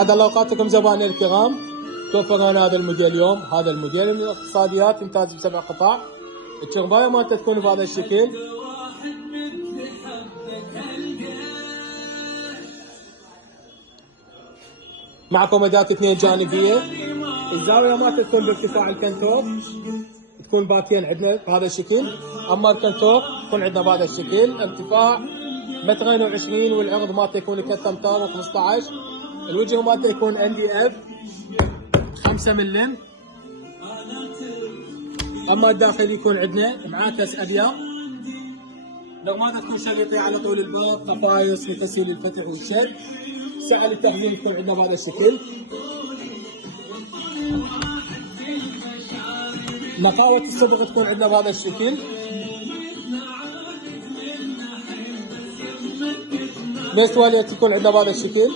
هذا الله اوقاتكم زبائن الكرام. توفر هنا هذا الموديل اليوم، هذا الموديل من الاقتصاديات يمتاز ب7 قطع. الشربايه مالته تكون بهذا الشكل. مع كومودات 2 جانبيه. الزاويه مالته تكون بارتفاع الكنتور، تكون باكين عندنا بهذا الشكل. اما الكنتور تكون عندنا بهذا الشكل، ارتفاع 2.20 والعرض مالته يكون 3 امتار و15. الوجه مالته يكون NDF 5 ملم. اما الداخلي يكون عندنا معاكس ابيض. نغماده تكون شريطيه على طول الباب، قفايص لتسهيل الفتح والشد. سعه التخزين تكون عندنا بهذا الشكل. نقاوة الصبغ تكون عندنا بهذا الشكل. بيست واليت تكون عندنا بهذا الشكل.